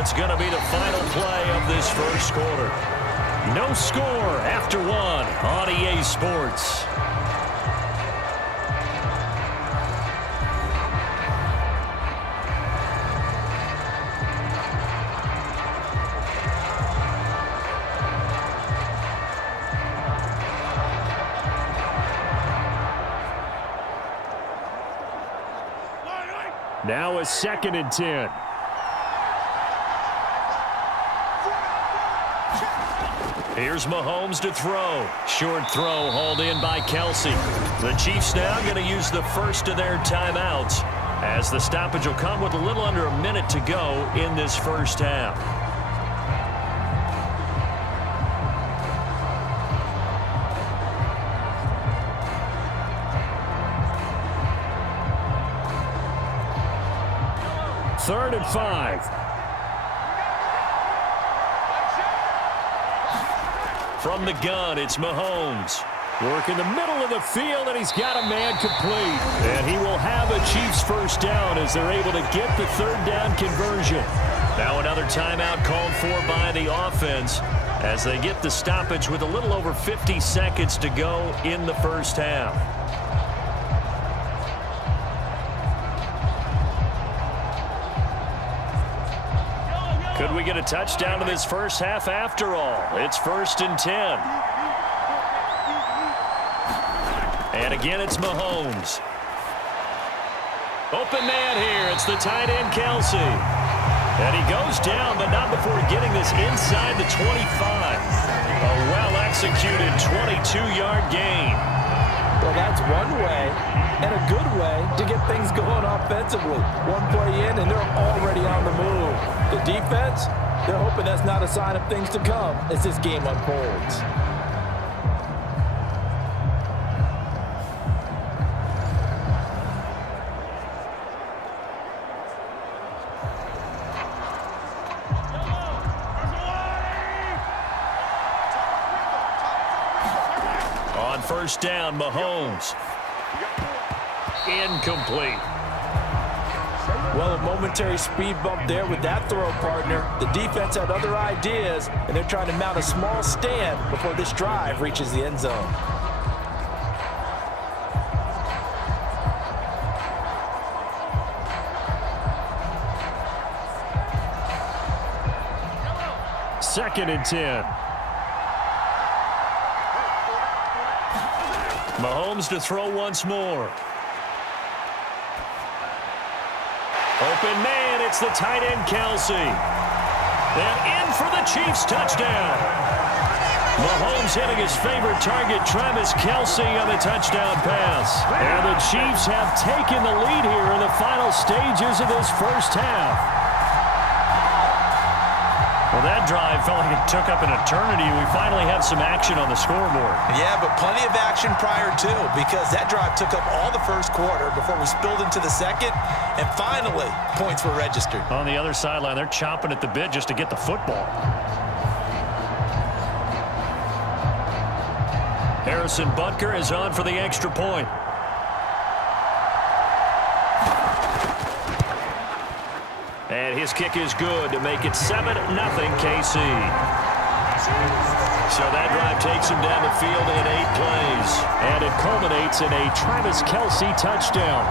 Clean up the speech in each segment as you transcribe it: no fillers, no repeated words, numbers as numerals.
what's going to be the final play of this first quarter. No score after one on EA Sports. Now a 2nd and 10. Here's Mahomes to throw. Short throw hauled in by Kelsey. The Chiefs now going to use the first of their timeouts as the stoppage will come with a little under a minute to go in this first half. Third and 5. From the gun, it's Mahomes. Work in the middle of the field, and he's got a man complete. And he will have a Chiefs first down as they're able to get the third down conversion. Now another timeout called for by the offense as they get the stoppage with a little over 50 seconds to go in the first half. Could we get a touchdown in this first half after all? It's 1st and 10. And again, it's Mahomes. Open man here. It's the tight end, Kelsey. And he goes down, but not before getting this inside the 25. A well-executed 22-yard gain. Well, that's one way and a good way to get things going offensively. One play in, and they're already on the move. The defense, they're hoping that's not a sign of things to come as this game unfolds. On first down, Mahomes. Incomplete. Well, a momentary speed bump there with that throw, partner. The defense had other ideas, and they're trying to mount a small stand before this drive reaches the end zone. Second and 10. Mahomes to throw once more. Open man, it's the tight end, Kelsey. And in for the Chiefs touchdown. Mahomes hitting his favorite target, Travis Kelsey, on the touchdown pass. And the Chiefs have taken the lead here in the final stages of this first half. Well, that drive felt like it took up an eternity. We finally have some action on the scoreboard. Yeah, but plenty of action prior to, because that drive took up all the first quarter before we spilled into the second, and finally, points were registered. On the other sideline, they're chomping at the bit just to get the football. Harrison Butker is on for the extra point. And his kick is good to make it 7-0 KC. So that drive takes him down the field in 8 plays. And it culminates in a Travis Kelsey touchdown.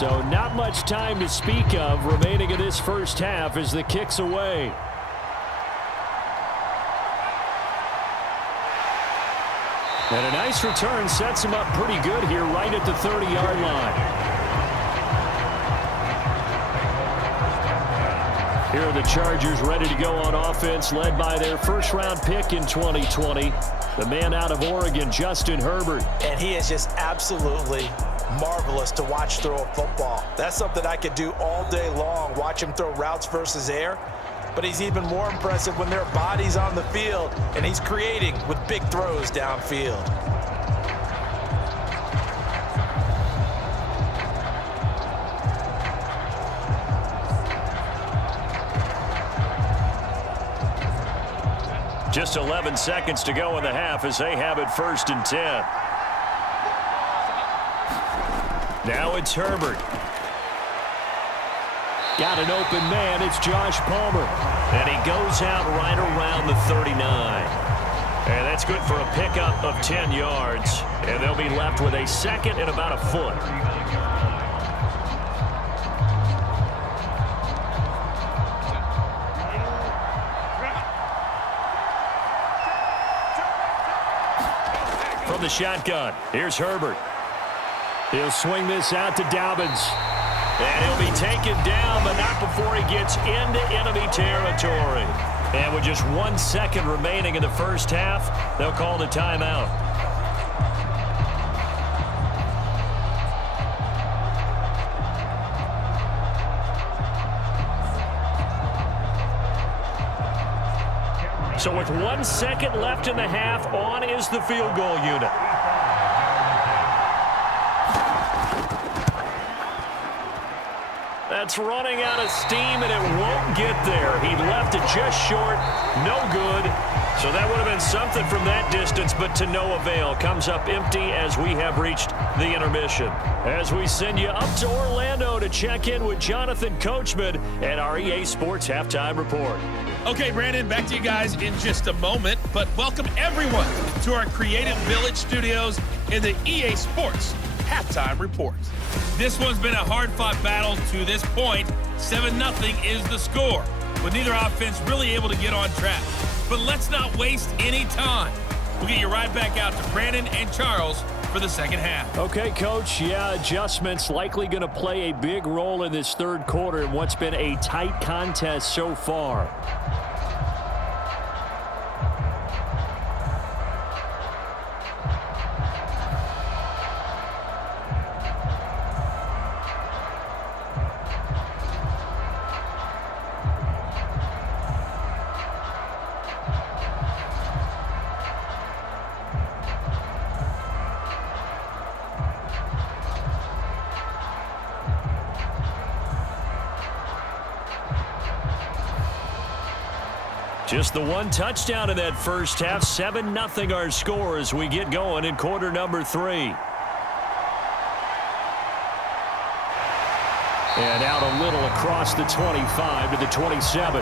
So not much time to speak of remaining in this first half as the kick's away. And a nice return sets him up pretty good here right at the 30-yard line. Here are the Chargers ready to go on offense, led by their first-round pick in 2020, the man out of Oregon, Justin Herbert. And he is just absolutely marvelous to watch throw a football. That's something I could do all day long, watch him throw routes versus air. But he's even more impressive when there are bodies on the field, and he's creating with big throws downfield. Just 11 seconds to go in the half as they have it 1st and 10. Now it's Herbert. Got an open man. It's Josh Palmer. And he goes out right around the 39. And that's good for a pickup of 10 yards. And they'll be left with a second and about a foot. From the shotgun, here's Herbert. He'll swing this out to Dobbins. And he'll be taken down, but not before he gets into enemy territory. And with just 1 second remaining in the first half, they'll call the timeout. So with 1 second left in the half, on is the field goal unit. That's running out of steam, and it won't get there. He left it just short. No good. So that would have been something from that distance, but to no avail. Comes up empty as we have reached the intermission. As we send you up to Orlando to check in with Jonathan Coachman at our EA Sports Halftime Report. Okay, Brandon, back to you guys in just a moment, but welcome everyone to our Creative Village studios in the EA Sports Halftime Report. This one's been a hard-fought battle to this point. 7-0 is the score, with neither offense really able to get on track. But let's not waste any time. We'll get you right back out to Brandon and Charles for the second half. Okay, Coach. Yeah, adjustments likely going to play a big role in this third quarter in what's been a tight contest so far. Just the one touchdown in that first half. 7-0 our score as we get going in quarter number 3. And out a little across the 25 to the 27.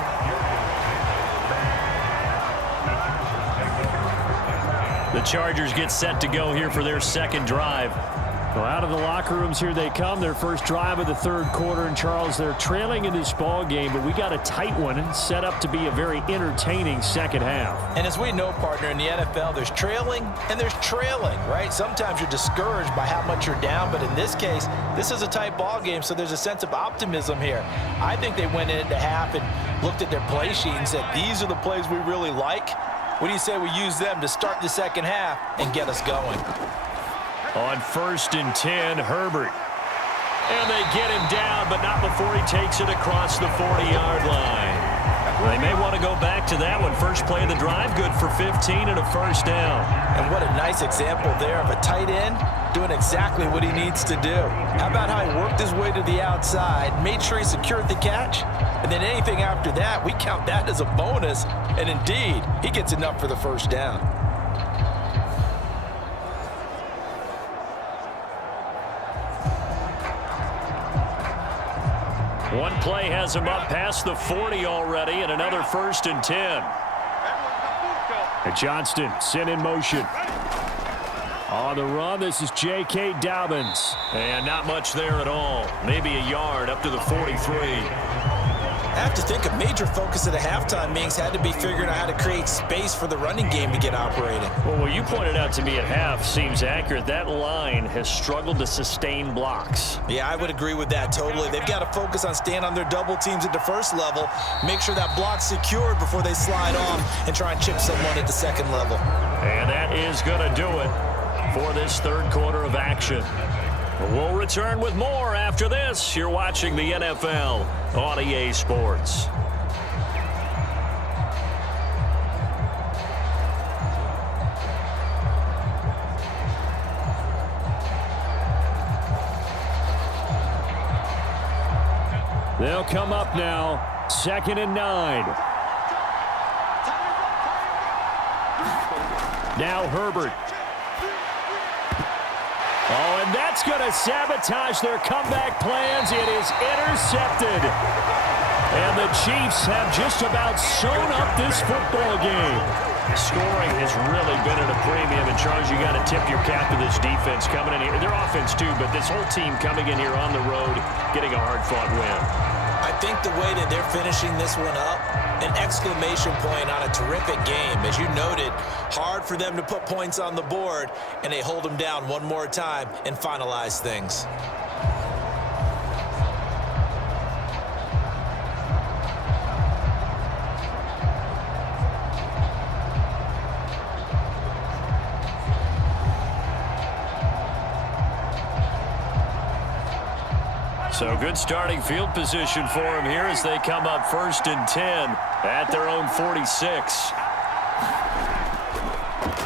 The Chargers get set to go here for their second drive. Well, out of the locker rooms here they come. Their first drive of the third quarter. And Charles, they're trailing in this ball game, but we got a tight one and set up to be a very entertaining second half. And as we know, partner, in the NFL, there's trailing and there's trailing, right? Sometimes you're discouraged by how much you're down, but in this case, this is a tight ball game, so there's a sense of optimism here. I think they went into half and looked at their play sheet and said, these are the plays we really like. What do you say we use them to start the second half and get us going? On 1st and 10, Herbert. And they get him down, but not before he takes it across the 40-yard line. They may want to go back to that one. First play of the drive, good for 15 and a first down. And what a nice example there of a tight end doing exactly what he needs to do. How about how he worked his way to the outside, made sure he secured the catch, and then anything after that, we count that as a bonus. And indeed, he gets enough for the first down. One play has him up past the 40 already, and another 1st and 10. And Johnston sent in motion. On the run, this is J.K. Dobbins. And not much there at all. Maybe a yard up to the 43. I have to think a major focus at a halftime meetings had to be figuring out how to create space for the running game to get operating. Well, what you pointed out to me at half seems accurate. That line has struggled to sustain blocks. Yeah, I would agree with that totally. They've got to focus on staying on their double teams at the first level, make sure that block's secured before they slide off and try and chip someone at the second level. And that is going to do it for this third quarter of action. We'll return with more after this. You're watching the NFL on EA Sports. They'll come up now, 2nd and 9. Now Herbert. Oh, and that's going to sabotage their comeback plans. It is intercepted. And the Chiefs have just about sewn up this football game. Scoring has really been at a premium. And, Charles, you got to tip your cap to this defense coming in here. Their offense, too, but this whole team coming in here on the road, getting a hard-fought win. I think the way that they're finishing this one up, an exclamation point on a terrific game. As you noted, hard for them to put points on the board, and they hold them down one more time and finalize things. So good starting field position for them here as they come up 1st and 10 at their own 46.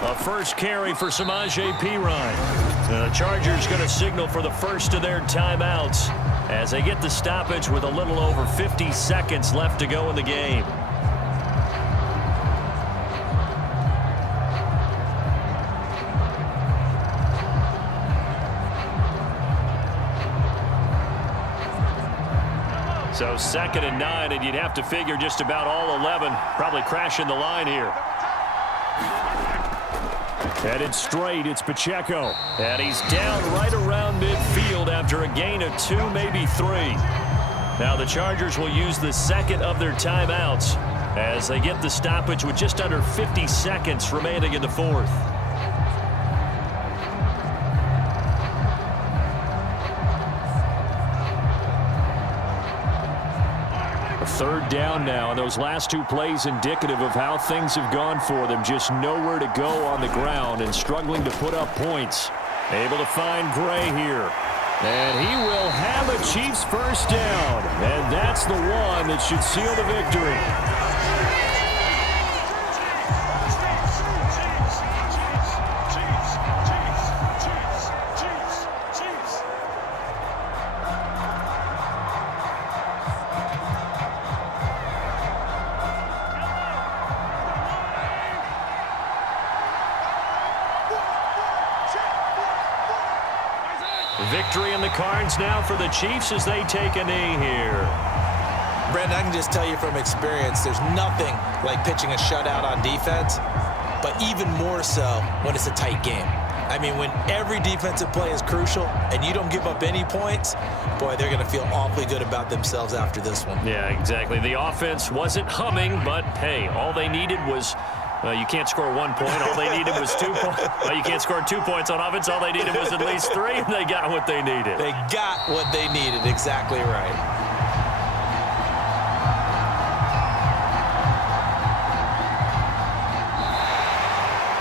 A first carry for Samaje Perine. The Chargers going to signal for the first of their timeouts as they get the stoppage with a little over 50 seconds left to go in the game. So 2nd and 9, and you'd have to figure just about all 11 probably crashing the line here. Headed straight, it's Pacheco. And he's down right around midfield after a gain of 2, maybe 3. Now the Chargers will use the second of their timeouts as they get the stoppage with just under 50 seconds remaining in the fourth. Third down now, and those last 2 plays indicative of how things have gone for them. Just nowhere to go on the ground and struggling to put up points. Able to find Gray here. And he will have a Chiefs first down. And that's the one that should seal the victory. Victory in the cards now for the Chiefs as they take a knee here. Brandon, I can just tell you from experience, there's nothing like pitching a shutout on defense, but even more so when it's a tight game. I mean, when every defensive play is crucial and you don't give up any points, boy, they're going to feel awfully good about themselves after this one. Yeah, exactly. The offense wasn't humming, but, hey, all they needed was you can't score 1 point. All they needed was 2 points. Well, you can't score 2 points on offense. All they needed was at least 3, and they got what they needed. They got what they needed. Exactly right.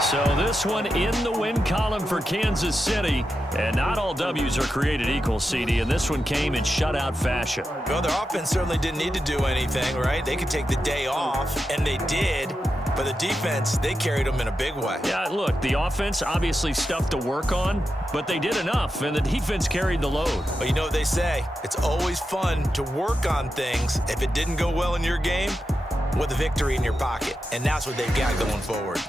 So this one in the win column for Kansas City. And not all W's are created equal, CD. And this one came in shutout fashion. Well, their offense certainly didn't need to do anything, right? They could take the day off, and they did. But the defense, they carried them in a big way. Yeah, look, the offense, obviously stuff to work on, but they did enough, and the defense carried the load. But you know what they say? It's always fun to work on things if it didn't go well in your game with a victory in your pocket. And that's what they've got going forward.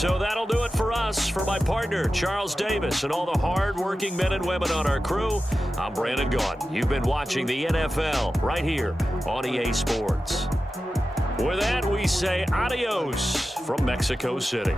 So that'll do it for us. For my partner, Charles Davis, and all the hard-working men and women on our crew, I'm Brandon Gaudin. You've been watching the NFL right here on EA Sports. With that, we say adios from Mexico City.